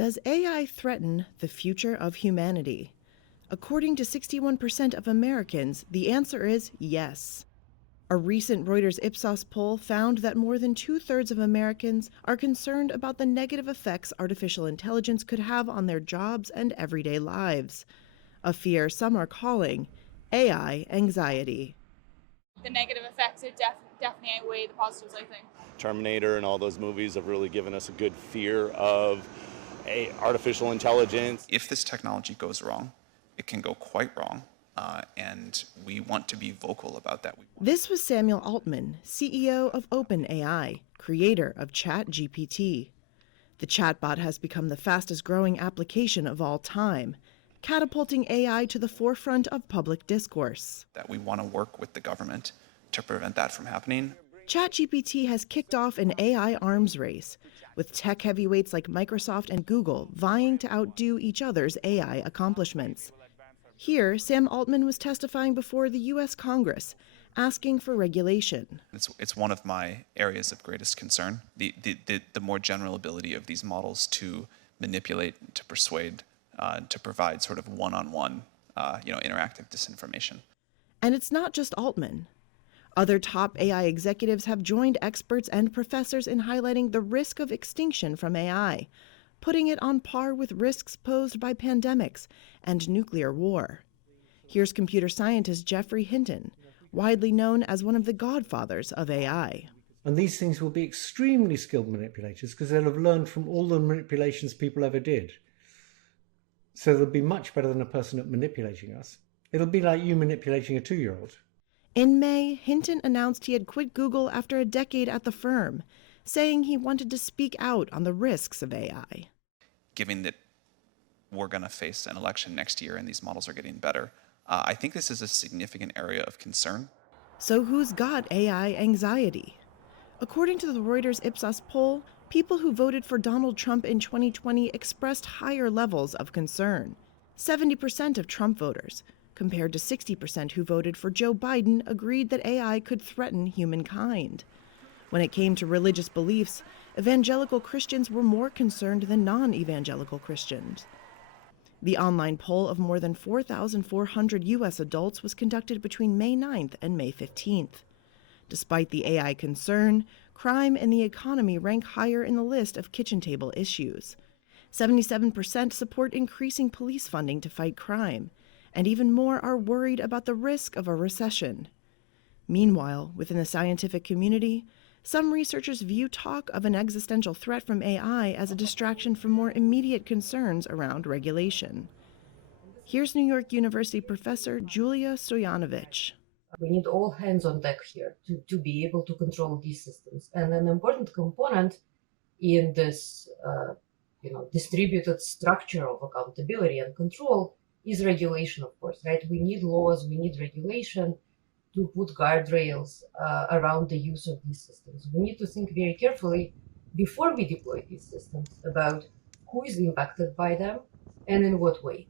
Does AI threaten the future of humanity? According to 61% of Americans, the answer is yes. A recent Reuters Ipsos poll found that more than 2/3 of Americans are concerned about the negative effects artificial intelligence could have on their jobs and everyday lives, a fear some are calling AI anxiety. The negative effects are definitely outweigh the positives, I think. Terminator and all those movies have really given us a good fear of artificial intelligence. If this technology goes wrong, it can go quite wrong, and we want to be vocal about that. This was Samuel Altman, CEO of OpenAI, creator of ChatGPT. The chatbot has become the fastest growing application of all time, catapulting AI to the forefront of public discourse. That we want to work with the government to prevent that from happening. ChatGPT has kicked off an AI arms race, with tech heavyweights like Microsoft and Google vying to outdo each other's AI accomplishments. Here, Sam Altman was testifying before the U.S. Congress, asking for regulation. It's one of my areas of greatest concern, the more general ability of these models to manipulate, to persuade, to provide sort of one-on-one, interactive disinformation. And it's not just Altman. Other top AI executives have joined experts and professors in highlighting the risk of extinction from AI, putting it on par with risks posed by pandemics and nuclear war. Here's computer scientist Geoffrey Hinton, widely known as one of the godfathers of AI. And these things will be extremely skilled manipulators because they'll have learned from all the manipulations people ever did. So they'll be much better than a person at manipulating us. It'll be like you manipulating a 2-year-old. In May, Hinton announced he had quit Google after a decade at the firm, saying he wanted to speak out on the risks of AI. Given that we're going to face an election next year and these models are getting better, I think this is a significant area of concern. So who's got AI anxiety? According to the Reuters Ipsos poll, people who voted for Donald Trump in 2020 expressed higher levels of concern. 70% of Trump voters, compared to 60% who voted for Joe Biden, agreed that AI could threaten humankind. When it came to religious beliefs, evangelical Christians were more concerned than non-evangelical Christians. The online poll of more than 4,400 U.S. adults was conducted between May 9th and May 15th. Despite the AI concern, crime and the economy rank higher in the list of kitchen table issues. 77% support increasing police funding to fight crime, and even more are worried about the risk of a recession. Meanwhile, within the scientific community, some researchers view talk of an existential threat from AI as a distraction from more immediate concerns around regulation. Here's New York University professor Julia Stoyanovich. We need all hands on deck here to be able to control these systems. And an important component in this distributed structure of accountability and control is regulation, of course, right? We need laws, we need regulation to put guardrails around the use of these systems. We need to think very carefully before we deploy these systems about who is impacted by them and in what way.